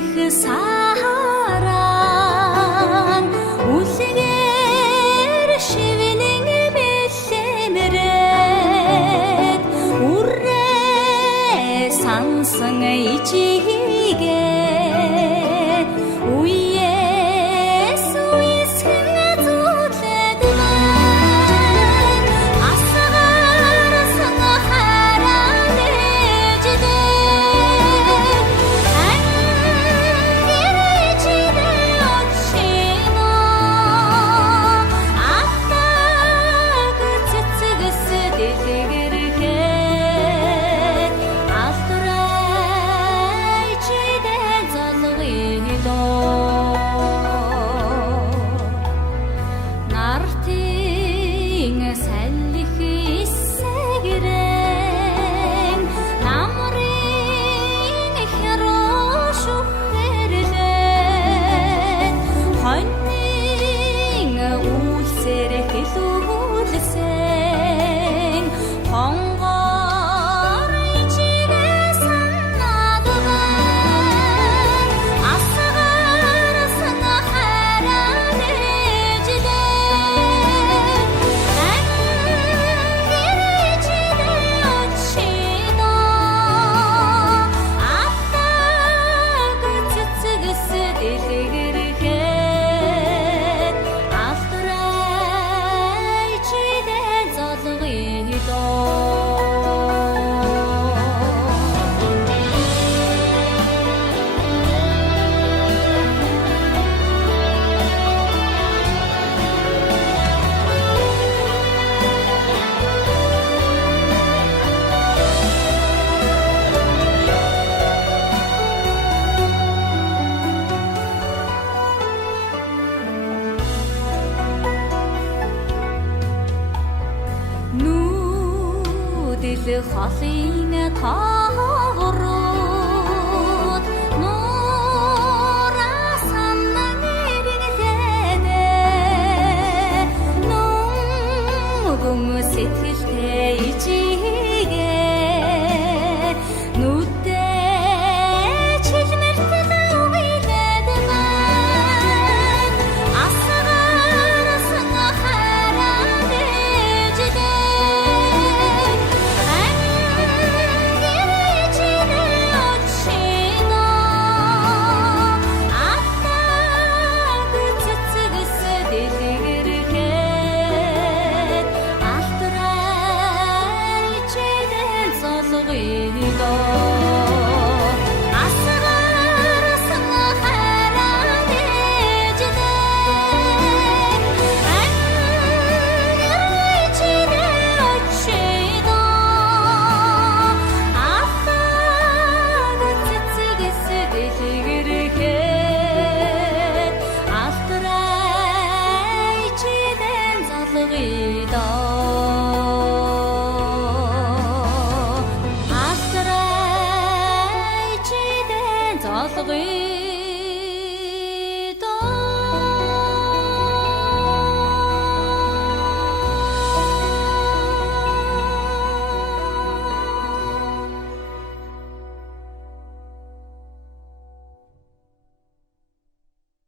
их саран үлгээр шивнэн бэлэмрээд үрээ сансан ичигээ уяс уисхэн зүлээд байна асгарсан харан дэждээ ангэрчидэ очино аттаг цэцгэс дэлгэрхэд алтрай чидэ золгоё нартын салхи эсэгрэн намрын хярош ухэрлэн хоньны үлсэр хэлүүлсэн хонгор ичигээ санаад байна асгарсан харан дэждээ ангэрчидэ очино аттаг цэцгэс дэлгэрхэд алтрай чидэ золгоё нүүдэл холын тоо